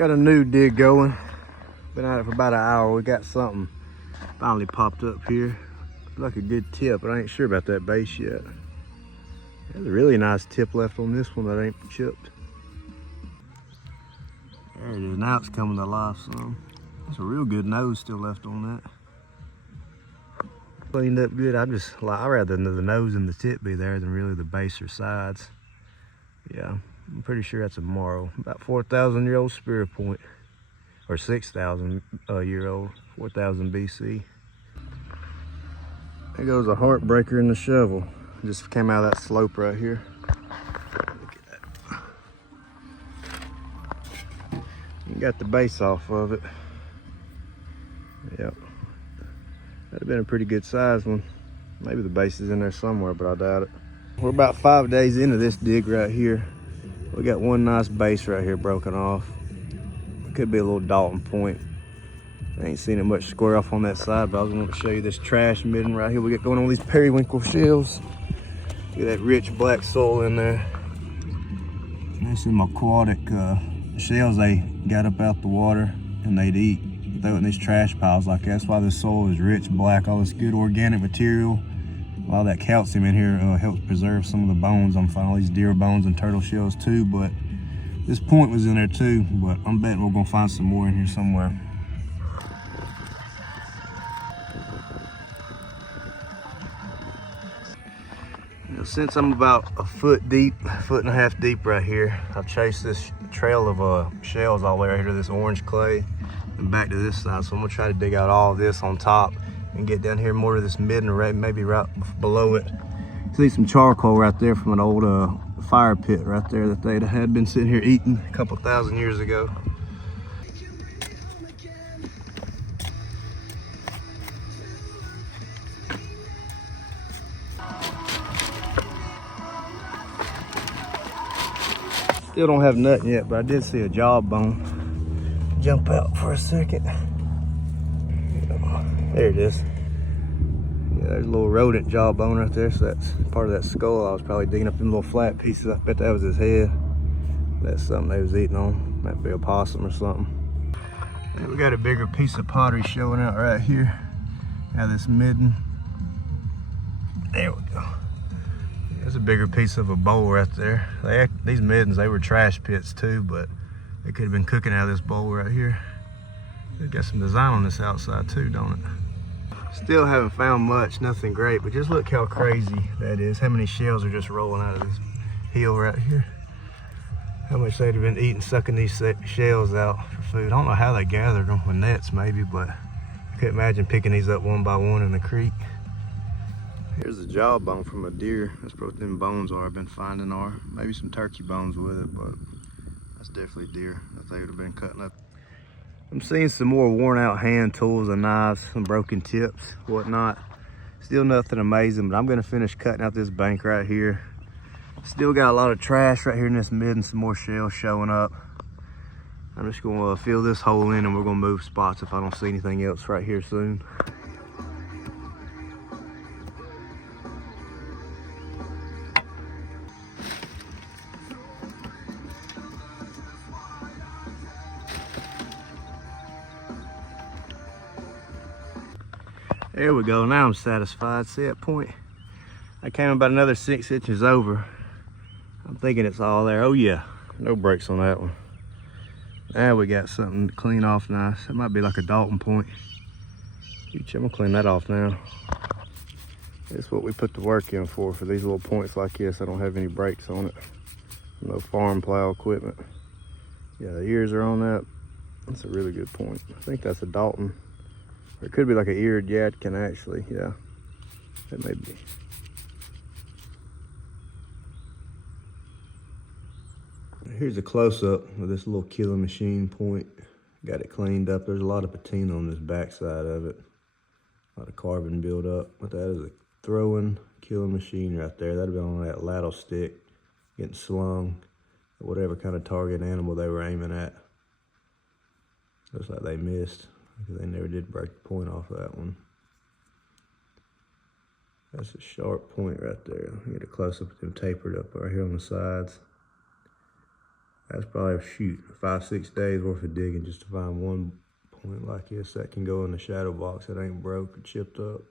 Got a new dig going. Been at it for about an hour. We got something finally popped up here. Like a good tip, but I ain't sure about that base yet. There's a really nice tip left on this one that ain't chipped. There it is. Now it's coming to life some. There's a real good nose still left on that. Cleaned up good. I'd rather the nose and the tip be there than really the base or sides. Yeah, I'm pretty sure that's a marl. About 4,000-year-old spirit point. Or 6,000 year old, 4,000 BC. There goes a heartbreaker in the shovel. Just came out of that slope right here. Look at that. You got the base off of it. Yep. That'd have been a pretty good size one. Maybe the base is in there somewhere, but I doubt it. We're about 5 days into this dig right here. We got one nice base right here broken off. Could be a little Dalton point. I ain't seen it much square off on that side, but I was going to show you this trash midden right here we got going on with these periwinkle shells. Look at that rich black soil in there. This is my aquatic shells they got up out the water and they'd eat. Throw it in these trash piles like that. That's why this soil is rich black, all this good organic material. A lot of that calcium in here helps preserve some of the bones. I'm finding all these deer bones and turtle shells too, but this point was in there too, but I'm betting we're gonna find some more in here somewhere. Since I'm about a foot and a half deep right here, I've chased this trail of shells all the way right here to this orange clay and back to this side. So I'm gonna try to dig out all of this on top and get down here more to this midden, right, maybe right below it. See some charcoal right there from an old fire pit right there that they had been sitting here eating a couple thousand years ago. Still don't have nothing yet, but I did see a jawbone jump out for a second. There it is. Yeah, there's a little rodent jawbone right there, so that's part of that skull. I was probably digging up them little flat pieces. I bet that was his head. That's something they was eating on. Might be a possum or something. And we got a bigger piece of pottery showing out right here. Now this midden. There we go. There's a bigger piece of a bowl right there. These middens, they were trash pits too, but they could have been cooking out of this bowl right here. They got some design on this outside too, don't it? Still haven't found much, nothing great, but just look how crazy that is. How many shells are just rolling out of this hill right here. How much they'd have been eating, sucking these shells out for food. I don't know how they gathered them, with nets maybe, but I couldn't imagine picking these up one by one in the creek. Here's a jawbone from a deer. That's what them bones are I've been finding are. Maybe some turkey bones with it, but that's definitely deer that they would have been cutting up. I'm seeing some more worn out hand tools and knives, some broken tips, whatnot. Still nothing amazing, but I'm gonna finish cutting out this bank right here. Still got a lot of trash right here in this midden, some more shells showing up. I'm just gonna fill this hole in and we're gonna move spots if I don't see anything else right here soon. There we go, now I'm satisfied. See that point? I came about another 6 inches over. I'm thinking it's all there. Oh yeah, no breaks on that one. Now we got something to clean off nice. It might be like a Dalton point. I'm gonna clean that off now. That's what we put the work in for these little points like this. I don't have any brakes on it. No farm plow equipment. Yeah, the ears are on that. That's a really good point. I think that's a Dalton. Or it could be like an eared yadkin actually, yeah. That may be. Here's a close-up of this little killing machine point. Got it cleaned up. There's a lot of patina on this backside of it. A lot of carbon buildup. But that is a throwing killing machine right there. That'd have been on that Atlatl stick, getting slung at whatever kind of target animal they were aiming at. Looks like they missed, because they never did break the point off of that one. That's a sharp point right there. Get a close up of them tapered up right here on the sides. That's probably a shoot 5-6 days worth of digging just to find one point like this that can go in the shadow box that ain't broke or chipped up.